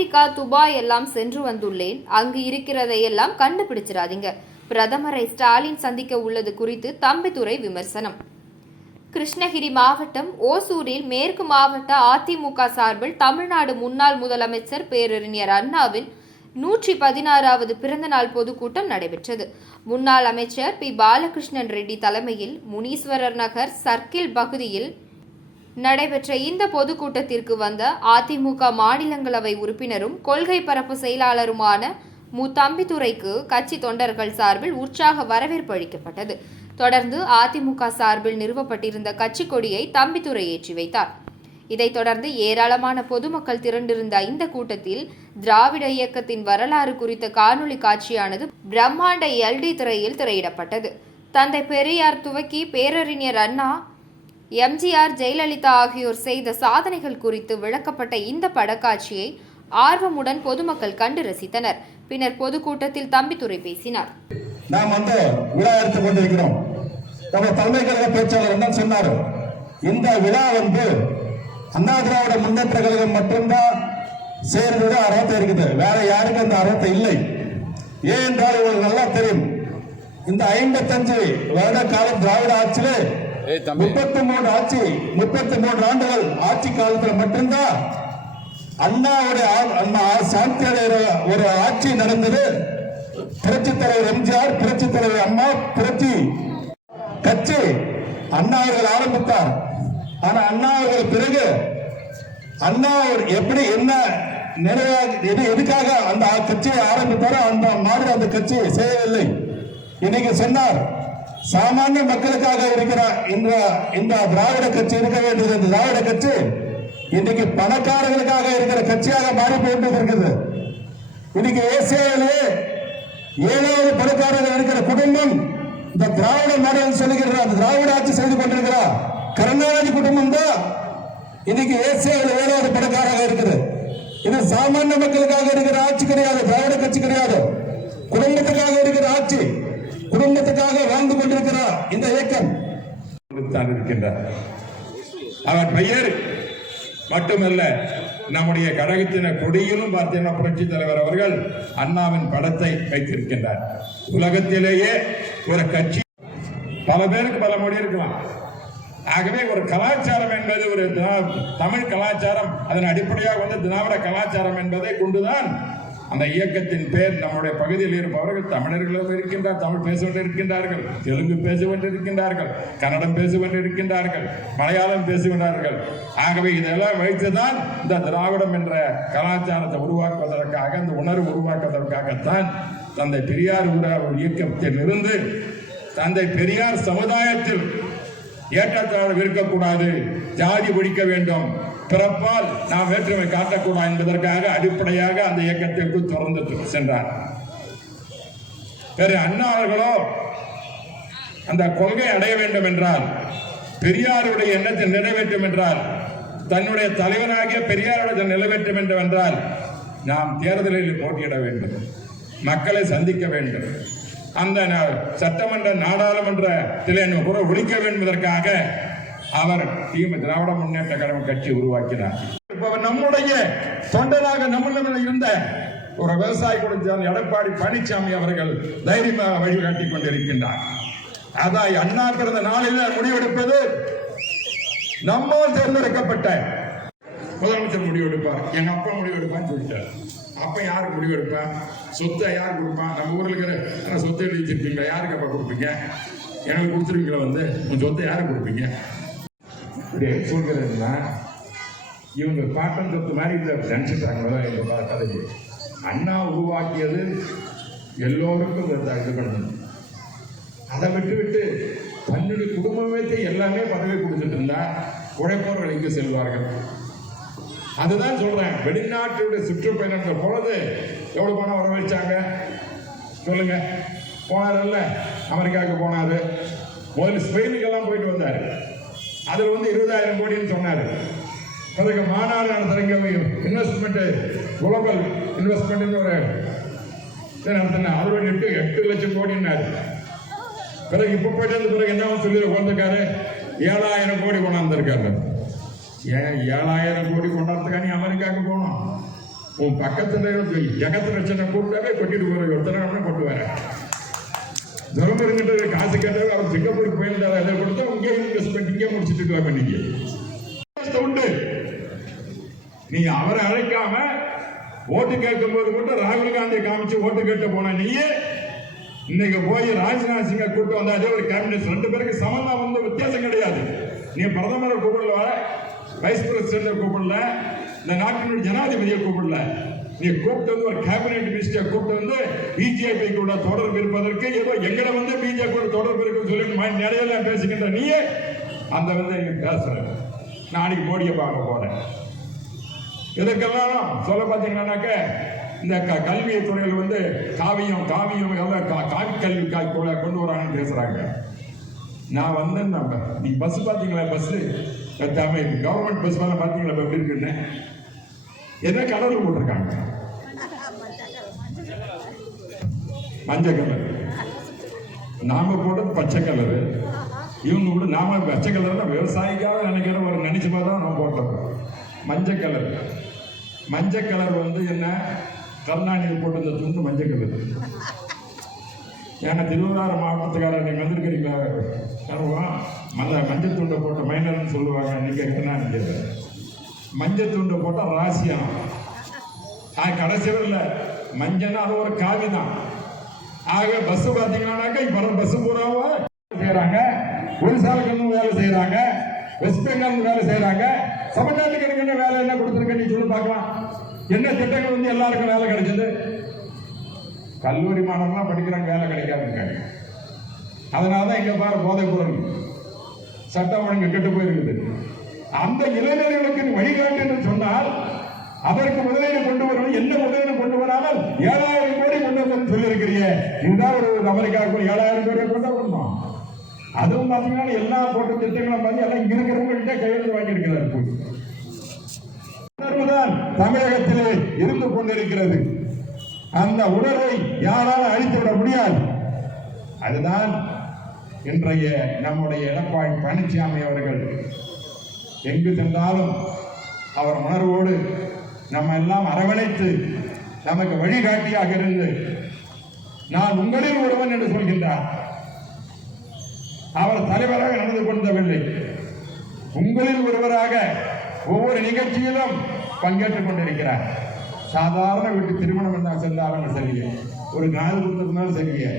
America Dubai எல்லாம் சென்று வந்துள்ளேன். அங்கு இருக்கிறதை எல்லாம் கண்டுபிடிச்சிடாதீங்க பிரதமரை ஸ்டாலின் சந்திக்க உள்ளது குறித்து தம்பிதுரை விமர்சனம். கிருஷ்ணகிரி மாவட்டம் ஓசூரில் மேற்கு மாவட்ட அதிமுக சார்பில் தமிழ்நாடு முன்னாள் முதலமைச்சர் பேரறிஞர் அண்ணாவின் நூற்றி பதினாறாவது பிறந்தநாள் பொதுக்கூட்டம் நடைபெற்றது. முன்னாள் அமைச்சர் பி. பாலகிருஷ்ணன் ரெட்டி தலைமையில் முனீஸ்வரர் நகர் சர்க்கிள் பகுதியில் நடைபெற்ற இந்த பொதுக்கூட்டத்திற்கு வந்த அதிமுக மாநிலங்களவை உறுப்பினரும் கொள்கை பரப்பு செயலாளருமான மு. கட்சி தொண்டர்கள் சார்பில் உற்சாக வரவேற்பு அளிக்கப்பட்டது. தொடர்ந்து அதிமுக சார்பில் நிறுவப்பட்டிருந்த கட்சி கொடியை தம்பித்துறை ஏற்றி வைத்தார். இதைத் தொடர்ந்து ஏராளமான பொதுமக்கள் திரண்டிருந்த இந்த கூட்டத்தில் திராவிட இயக்கத்தின் வரலாறு குறித்த காணொளி காட்சியானது பிரம்மாண்ட எல்டி திரையில் திரையிடப்பட்டது. தந்தை பெரியார் துவக்கி பேரறிஞர் அண்ணா எம்ஜிஆர் ஜெயலலிதா ஆகியோர் செய்த சாதனைகள் குறித்து விளக்கப்பட்ட இந்த படக்காட்சியை ஆர்வமுடன் பொதுமக்கள் கண்டு ரசித்தனர். பின்னர் பொதுக்கூட்டத்தில் தம்பித்துறை பேசினார். நாம் வந்து விழா எடுத்துக் கொண்டிருக்கிறோம். நம்ம தலைமை கழக பேச்சாளர் தான் சொன்னார். இந்த விழா வந்து அண்ணா திராவிட முன்னேற்ற கழகம் மட்டும்தான் சேர்ந்தது அர்த்தம் இருக்குது. வேற யாருக்கும் அந்த அர்த்தம் இல்லை. ஏன் என்றால் உங்களுக்கு நல்லா தெரியும். இந்த ஐம்பத்தஞ்சு வருட காலம் திராவிட ஆட்சியிலே முப்பத்தி மூணு ஆட்சி முப்பத்தி மூன்று ஆண்டுகள் ஆட்சி காலத்துல மட்டும்தான் அண்ணாவுடைய அண்ணா சாந்தி அடைகிற ஒரு ஆட்சி நடந்தது. புரட்சி தலைவர் எம்ஜிஆர் புரட்சி தலைவர் அம்மா புரட்சி கட்சி அண்ணா அவர்கள் ஆரம்பித்தார். ஆனா அண்ணா அவர்கள் பிறகு அண்ணா அவர் எப்படி என்ன நிறைவாக எது எதுக்காக அந்த கட்சியை ஆரம்பித்தாரோ அந்த மாதிரி அந்த கட்சியை செய்யவில்லை. இன்னைக்கு சொன்னார் சாமானிய மக்களுக்காக இருக்கிற இந்த இந்த திராவிட கட்சி இருக்க வேண்டியது. இந்த திராவிட கட்சி இன்னைக்கு பணக்காரர்களுக்காக இருக்கிற கட்சியாக மாறி போயிட்டு இருக்குது. இன்னைக்கு ஏசியாவிலே ஏழாவது பணக்காரர்கள் இருக்கிற குடும்பம் இந்த திராவிட மாடல் சொல்லுகிற அந்த திராவிட ஆட்சி செய்து கொண்டிருக்கிற கருணாநிதி குடும்பம் தான் இன்னைக்கு ஏசியாவில் ஏழாவது பணக்காராக இருக்குது. இது சாமானிய மக்களுக்காக இருக்கிற ஆட்சி கிடையாது திராவிட கட்சி கிடையாது குடும்பத்துக்காக இருக்கிற ஆட்சி குடும்பத்துக்காக வாழ்ந்து கொண்டிருக்கிற இந்த இயக்கம் தான் இருக்கின்றார் அவர் பெயர் மட்டுமல்ல நம்முடைய கழகத்தின கொடியிலும் பார்த்தீங்கன்னா புரட்சி தலைவர் அவர்கள் அண்ணாவின் படத்தை வைத்திருக்கின்றார். உலகத்திலேயே ஒரு கட்சி பல பேருக்கு பல மொழி இருக்கலாம். ஆகவே ஒரு கலாச்சாரம் என்பது ஒரு திரா- தமிழ் கலாச்சாரம் அதன் அடிப்படையாக வந்து திராவிட கலாச்சாரம் என்பதை கொண்டுதான் அந்த இயக்கத்தின் பேர் நம்முடைய பகுதியில் இருப்பவர்கள் தமிழர்களும் இருக்கின்றார் தமிழ் பேசிக்கொண்டு இருக்கின்றார்கள் தெலுங்கு பேசிக்கொண்டு இருக்கின்றார்கள் கன்னடம் பேசிக்கொண்டு இருக்கின்றார்கள் மலையாளம் பேசுகின்றார்கள் ஆகவே இதெல்லாம் வைத்துதான் இந்த திராவிடம் என்ற கலாச்சாரத்தை உருவாக்குவதற்காக அந்த உணர்வு உருவாக்குவதற்காகத்தான் தந்தை பெரியார் உறவு இயக்கத்தில் இருந்து தந்தை பெரியார் சமுதாயத்தில் ஏற்றத்தாழ்வு இருக்கக்கூடாது ஜாதி ஒழிக்க வேண்டும். பிறப்பால் நாம் வேற்றுமை காட்டக்கூடாது என்பதற்காக அடிப்படையாக அந்த இயக்கத்திற்கு தொடர்ந்து சென்றார். வேறு அண்ணா அவர்களோ அந்த கொள்கை அடைய வேண்டும் என்றால் பெரியாருடைய எண்ணத்தை நிறைவேற்றும் என்றால் தன்னுடைய தலைவனாகிய பெரியாருடைய நிறைவேற்றும் என்று என்றால் நாம் தேர்தலில் போட்டியிட வேண்டும் மக்களை சந்திக்க வேண்டும். அந்த ந- சட்டமன்ற நாடாளுமன்றத்திலே கூட ஒழிக்க வேண்டும் அவர் தீம திராவிட முன்னேற்ற கழகம் கட்சி உருவாக்கினார். இப்ப நம்முடைய தொண்டராக நம்மளிடம் இருந்த ஒரு விவசாய குடிச்சார் எடப்பாடி பழனிசாமி அவர்கள் தைரியமாக வழிகாட்டி கொண்டிருக்கின்றார். அதாய் அண்ணா பிறந்த நாளில் முடிவெடுப்பது நம்மால் தேர்ந்தெடுக்கப்பட்ட முதலமைச்சர் முடிவெடுப்பார். எங்க அப்பா முடிவெடுப்பான்னு சொல்லிட்டார். அப்ப யாருக்கு முடிவெடுப்பான் சொத்தை யார் கொடுப்பான் நம்ம ஊர்ல இருக்கிற சொத்தை எழுதி வச்சிருப்பீங்களா? யாருக்கு அப்பா கொடுப்பீங்க? எனக்கு கொடுத்துருவீங்களா வந்து? உன் சொத்தை யாருக்கு கொடுப்பீங்க? இப்படி சொல்கிறதுனா இவங்க பாட்டம் சொத்து மாதிரி இதில் நினச்சிட்டாங்களா இந்த கதைக்கு. அண்ணா உருவாக்கியது எல்லோருக்கும் இது பண்ணணும் அதை விட்டு விட்டு தன்னுடைய குடும்பமே எல்லாமே பதவி கொடுத்துட்டு இருந்தா உழைப்பவர்கள் இங்கு செல்வார்கள். அதுதான் சொல்றேன். வெளிநாட்டுடைய சுற்றுப்பயணத்தை போனது எவ்வளவு பணம் வர வச்சாங்க சொல்லுங்க போனார்ல அமெரிக்காவுக்கு போனாரு. முதல்ல ஸ்பெயினுக்கெல்லாம் போயிட்டு வந்தாரு. அதில் வந்து இருபதாயிரம் கோடின்னு சொன்னார். பிறகு மாநாடு நடத்துறீங்க இன்வெஸ்ட்மெண்ட் குளோபல் இன்வெஸ்ட்மெண்ட் ஒரு நடத்தினேன் நடத்தின அதோட எட்டு எட்டு லட்சம் கோடினாரு பிறகு இப்போ போயிட்டு பிறகு என்ன சொல்லி உட்காந்துருக்காரு ஏழாயிரம் கோடி கொண்டாந்துருக்காரு. ஏன் ஏழாயிரம் கோடி கொண்டாடுறதுக்கா நீ அமெரிக்காவுக்கு போகணும். உன் பக்கத்தில் ஜெகத் ரச்சனை கூப்பிட்டாவே கொட்டிட்டு போற ஒருத்தனை கொண்டு வரேன் துரமுருங்கிட்ட காசு கேட்டது அவர் சிங்கப்பூருக்கு போயிருந்தார் அதை கொடுத்து இங்கே முடிச்சுட்டு இன்னைக்கு உண்டு. நீ அவரை அழைக்காம ஓட்டு கேட்கும் போது மட்டும் ராகுல் காந்தியை காமிச்சு ஓட்டு கேட்டு போன நீயே இன்னைக்கு போய் ராஜ்நாத் சிங்கை கூட்டு வந்த அதே ஒரு கேபினட் ரெண்டு பேருக்கு சமமா வந்து வித்தியாசம் கிடையாது. நீ பிரதமரை கூப்பிடல வைஸ் பிரசிடண்ட கூப்பிடல இந்த நாட்டினுடைய ஜனாதிபதியை கூப்பிடல. நீ கூப்பிட்டு வந்து ஒரு கேபினெட் மினிஸ்டரை கூப்பிட்டு வந்து பிஜேபி கூட தொடர்பு இருப்பதற்கு ஏதோ எங்கட வந்து பிஜேபி கூட தொடர்பு இருக்குன்னு சொல்லி நிறைய பேசுகின்ற நீயே அந்த வந்து பேசுகிறேன் நாளைக்கு மோடியை பார்க்க போகிறேன் இதற்கெல்லாம் சொல்ல பார்த்தீங்கன்னாக்க இந்த க- கல்வி துறையில் வந்து காவியம் காவியம் எல்லாம் கா- காவி கல்வி கா- கொண்டு வராங்கன்னு பேசுகிறாங்க நான் வந்து நம்ம நீ பஸ் பார்த்தீங்களா பஸ்ஸு தமிழ் கவர்மெண்ட் பஸ் மேலே பார்த்தீங்களா இப்போ எப்படி இருக்குன்னு? என்ன கலர்ல போட்டிருக்காங்க? மஞ்சள் கலர். நாம போட்டது பச்சை கலரு. இவங்க கூட நாம பச்சை கலரில் விவசாயிக்காக நினைக்கிற ஒரு நினைச்சு தான் நம்ம போட்டோம் மஞ்சள் கலர். மஞ்சள் கலர் வந்து என்ன? கருணாநிதி போட்ட துண்டு மஞ்சள் கலர். ஏன்னா திருவாரூர் மாவட்டத்துக்காரர் நீங்க வந்திருக்கிறீங்களா? கருவம் மஞ்சள் துண்டை போட்ட மைனர்னு சொல்லுவாங்க இன்னைக்கு கருணாநிதி. மஞ்சள் துண்டை போட்டால் ராசியம். அது கடைசி வரல. மஞ்சள்னா அது ஒரு காவி தான் ஆக பஸ் பார்த்தீங்கன்னாக்கா இப்போ பஸ் பூராவா செய்கிறாங்க ஒரிசாலுக்கு வேலை செய்யறாங்க வெஸ்ட் பெங்காலுக்கு வேலை செய்யறாங்க தமிழ்நாட்டுக்கு எனக்கு என்ன வேலை என்ன கொடுத்துருக்க நீ சொல்லி பார்க்கலாம். என்ன திட்டங்கள் வந்து எல்லாருக்கும் வேலை கிடைச்சது? கல்லூரி மாணவர்லாம் படிக்கிறாங்க வேலை கிடைக்காதுங்க அதனால தான் இங்கே பாரு போதைப் பொருள் சட்டம் ஒழுங்கு கெட்டு போயிருக்குது. அந்த இளைஞர்களுக்கு வழிகாட்டு என்று சொன்னால் அதற்கு முதலீடு கொண்டு வரணும் என்ன முதலீடு கொண்டு வராமல் ஏழாயிரம் கோடி கொண்டு வந்து சொல்லியிருக்கிறீங்க. இதுதான் ஒரு அமெரிக்காவுக்கு ஏழாயிரம் கோடி கொண்டு வரணும்? அதுவும் பாத்தீங்கன்னா எல்லா போட்ட திட்டங்களும் பார்த்து எல்லாம் இங்க இருக்கிறவங்கள்ட்ட கையெழுத்து வாங்கியிருக்கிறார் போய் உணர்வுதான் தமிழகத்திலே இருந்து கொண்டிருக்கிறது. அந்த உணர்வை யாராலும் அழித்துவிட முடியாது? அதுதான் இன்றைய நம்முடைய எடப்பாடி பழனிசாமி அவர்கள். எங்கு சென்றாலும் அவர் உணர்வோடு நம்ம எல்லாம் அரவணைத்து நமக்கு வழிகாட்டியாக இருந்து நான் உங்களில் ஒருவன் என்று சொல்கின்றார். அவர் தலைவராக நடந்து கொண்டவில்லை. உங்களில் ஒருவராக ஒவ்வொரு நிகழ்ச்சியிலும் பங்கேற்றுக் கொண்டிருக்கிறார். சாதாரண வீட்டு திருமணம் என்ன செல்லாலும் சரியே ஒரு காது கொடுத்ததுனாலும் சரியே